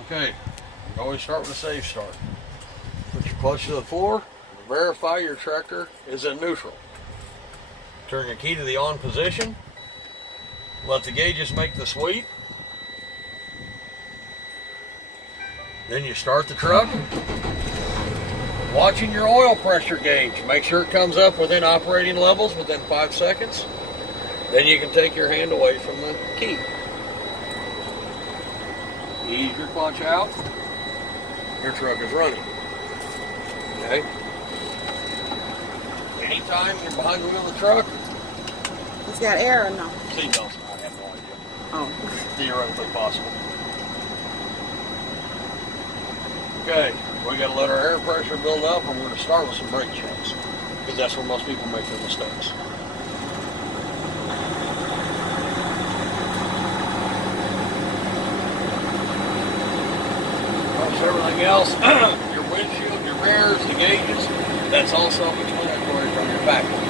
Okay, always start with a safe start. Put your clutch to the floor. Verify your tractor is in neutral. Turn your key to the on position. Let the gauges make the sweep. Then you start the truck. Watching your oil pressure gauge. Make sure it comes up within operating levels within 5 seconds. Then you can take your hand away from the key. Ease your clutch out. Your truck is running. Okay? Anytime you're behind the wheel of the truck. It's got air or no? Seatbelts, I have no idea. Oh. Theoretically possible. Okay, we got to let our air pressure build up, and we're going to start with some brake checks, because that's where most people make their mistakes. Everything else, your windshield, your mirrors, the gauges, that's all self-explanatory from your package.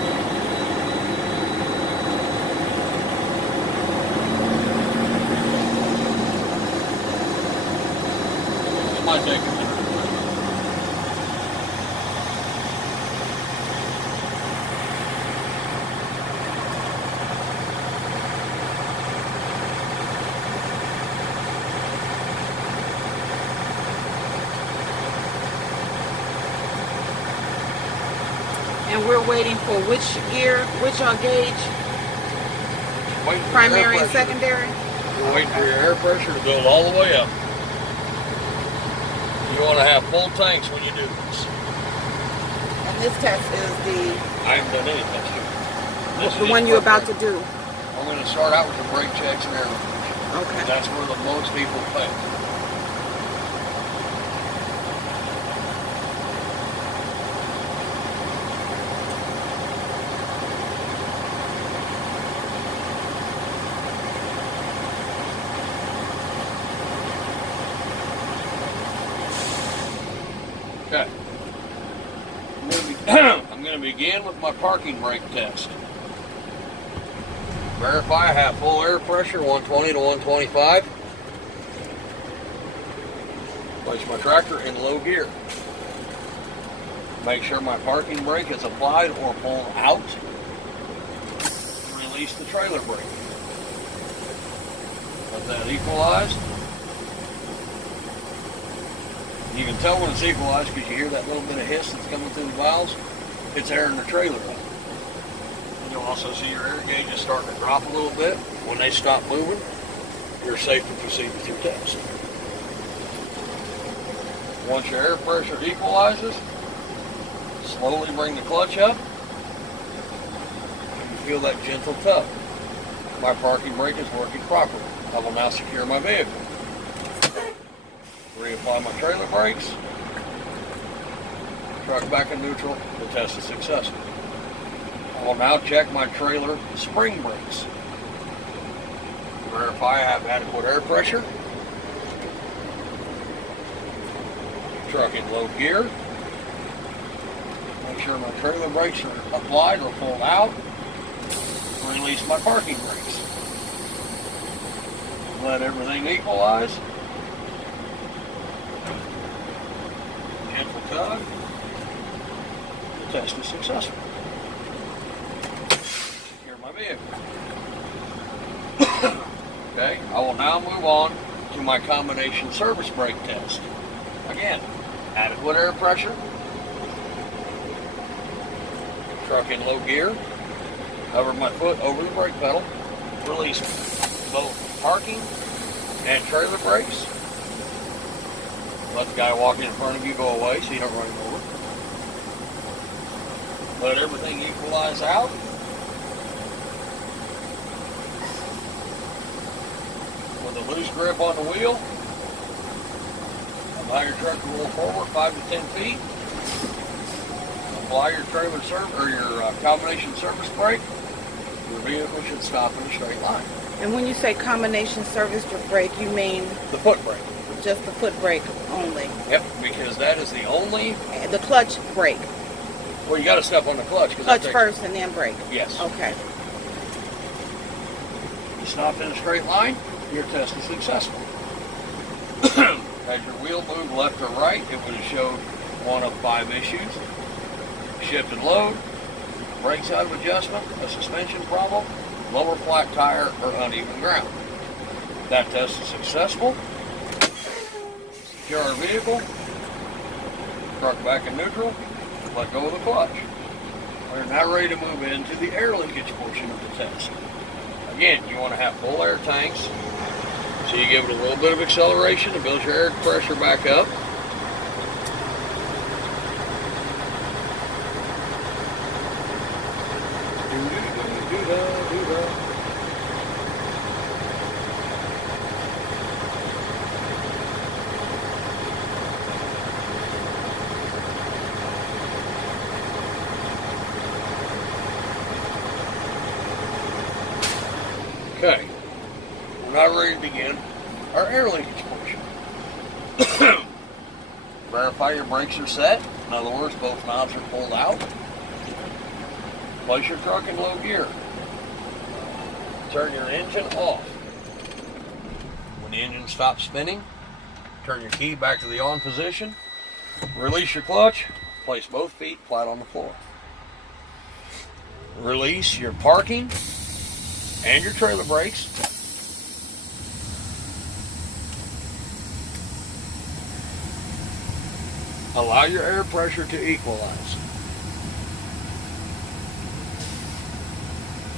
This might take a minute. And we're waiting for which gear, which gauge? Primary and secondary? You're waiting for your air pressure to build all the way up. You want to have full tanks when you do this. And this test is I haven't done any test yet. the one you're about to do. I'm going to start out with the brake checks and air pressure. Okay. That's where the most people fail. Okay. I'm going to begin with my parking brake test. Verify I have full air pressure, 120 to 125. Place my tractor in low gear. Make sure my parking brake is applied or pulled out. Release the trailer brake. Let that equalize. You can tell when it's equalized because you hear that little bit of hiss that's coming through the valves. It's air in the trailer up. And you'll also see your air gauges starting to drop a little bit. When they stop moving, you're safe to proceed with your test. Once your air pressure equalizes, slowly bring the clutch up. And you feel that gentle tug. My parking brake is working properly. I will now secure my vehicle. Reapply my trailer brakes. Truck back in neutral. The test is successful. I will now check my trailer spring brakes. Verify I have adequate air pressure. Truck in low gear. Make sure my trailer brakes are applied or pulled out. Release my parking brakes. Let everything equalize. Gentle tug. The test is successful. Secure my vehicle. Okay, I will now move on to my combination service brake test. Again, adequate air pressure. Truck in low gear. Hover my foot over the brake pedal. Release both parking and trailer brakes. Let the guy walking in front of you go away so you don't run him over. Let everything equalize out. With a loose grip on the wheel, allow your truck to roll forward 5 to 10 feet. Apply your trailer or your combination service brake. Your vehicle should stop in a straight line. And when you say combination service brake, you mean the foot brake. Just the foot brake only? Yep, because that is the only... The clutch brake? Well, you got to step on the clutch. Clutch first and then brake? Yes. Okay. You stopped in a straight line, your test is successful. As your wheel moved left or right, it would have showed one of 5 issues. Shift and load, brakes out of adjustment, a suspension problem, lower flat tire, or uneven ground. That test is successful. Secure our vehicle, truck back in neutral, let go of the clutch. We're now ready to move into the air leakage portion of the test. Again, you want to have full air tanks, so you give it a little bit of acceleration to build your air pressure back up. Okay, we're now ready to begin our air leakage portion. Verify your brakes are set. In other words, both knobs are pulled out. Place your truck in low gear. Turn your engine off. When the engine stops spinning, turn your key back to the on position. Release your clutch. Place both feet flat on the floor. Release your parking and your trailer brakes. Allow your air pressure to equalize.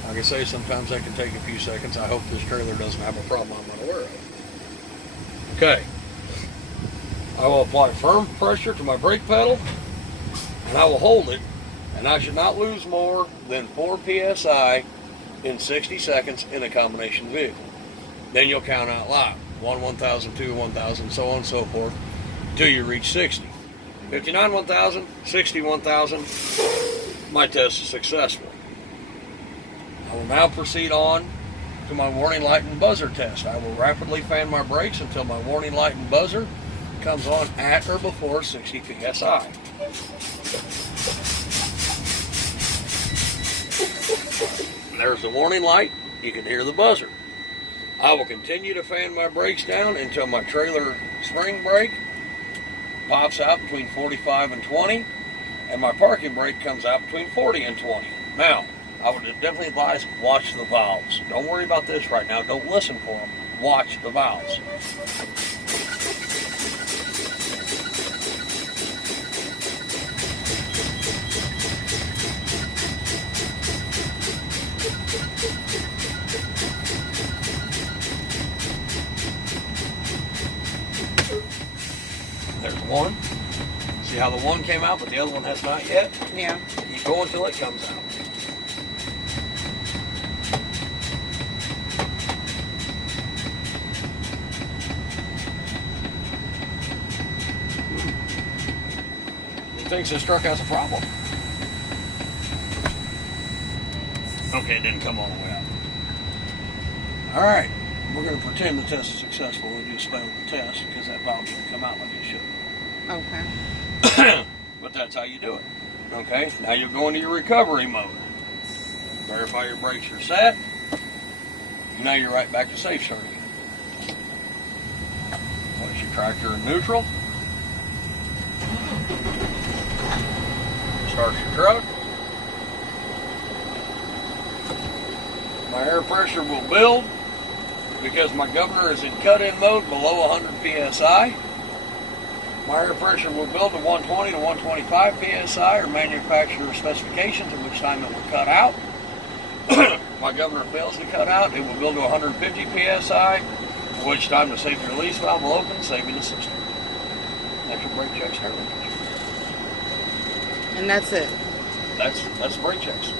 Like I say, sometimes that can take a few seconds. I hope this trailer doesn't have a problem I'm unaware of. Okay. I will apply firm pressure to my brake pedal, and I will hold it, and I should not lose more than 4 psi in 60 seconds in a combination vehicle. Then you'll count out loud. 1, 1,000, 2, 1,000, so on and so forth, until you reach 60. 59, 1,000, 60, 1,000. My test is successful. I will now proceed on to my warning light and buzzer test. I will rapidly fan my brakes until my warning light and buzzer comes on at or before 60 psi. There's the warning light. You can hear the buzzer. I will continue to fan my brakes down until my trailer spring brake pops out between 45 and 20, and my parking brake comes out between 40 and 20. Now, I would definitely advise watch the valves. Don't worry about this right now. Don't listen for them. Watch the valves. There's one. See how the one came out, but the other one has not yet? Yeah. You go until it comes out. He thinks this truck has a problem. Okay, it didn't come all the way out. All right. We're going to pretend the test is successful. We just failed the test because that valve didn't come out like it should. Okay. But that's how you do it. Okay, now you'll go into your recovery mode. Verify your brakes are set. Now you're right back to safe start again. Place your tractor in neutral. Start your truck. My air pressure will build because my governor is in cut-in mode below 100 psi. My air pressure will build to 120 to 125 psi or manufacturer specifications, at which time it will cut out. My governor fails to cut out, it will build to 150 psi, at which time the safety release valve will open, saving the system. That's your brake checks and everything. And that's it? That's brake checks.